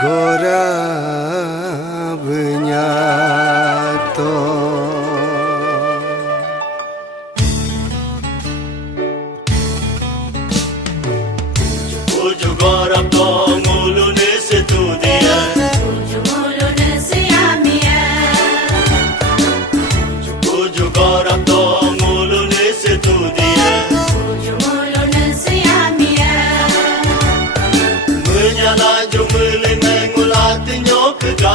Gora benyato Uju gora to ngulu ne situ dia Uju ngulu ne siamia Uju gora to ngulu ne situ dia Uju ngulu ne siamia Menyala jumulin ngulati nyokga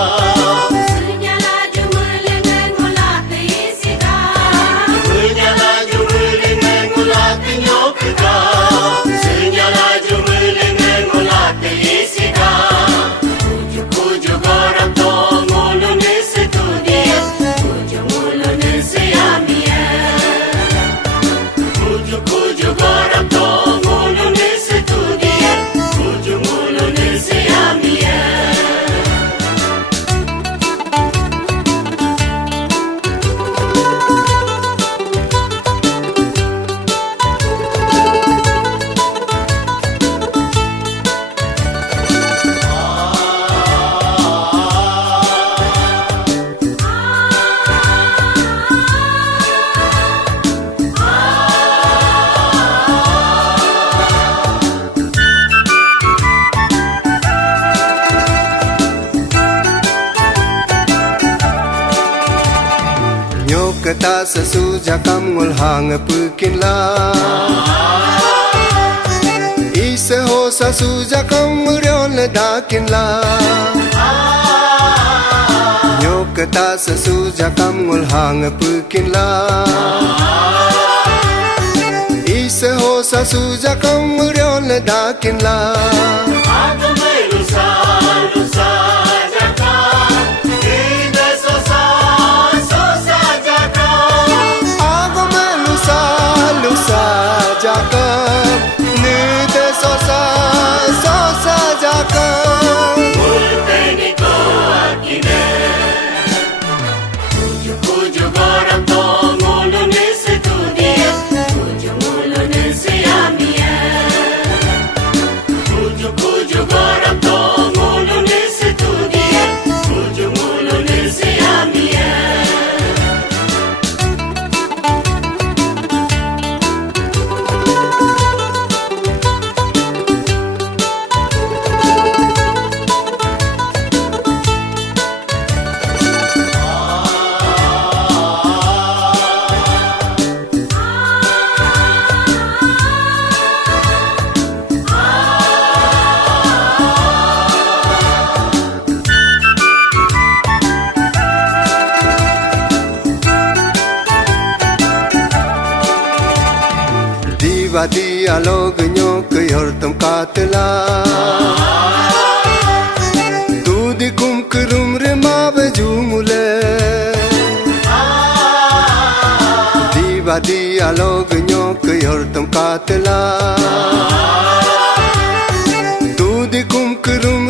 Senyala jumulengan ngulat isika Menyala jumulin ngulati nyokga Senyala jumulin ngulati isika Uju gora to ngulu ne situ dia Uju ngulu ne siamia Uju gora to ngulu ne situ dia Uju ngulu ne siamia Nyokata sesuja kam ngulhang pukin la Ise ho sesuja kam ngurion dakin la Nyokata sesuja kam ngulhang pukin la Ise ho sesuja kam ngurion dakin la Aku melusa jaka Ide sosa jaka Aku melusa jakam Nide sosa jakam Multeni ko akine Uju gora to ngulu ne situ dia Uju ngulu ne siamia Uju gora to ngulu ne situ dia Uju ngulu ne siamia Divadi alog nyok yortam katla Tudi kum kurum rema bejumule Divadi alog nyok yortam katla Tudi kum kurum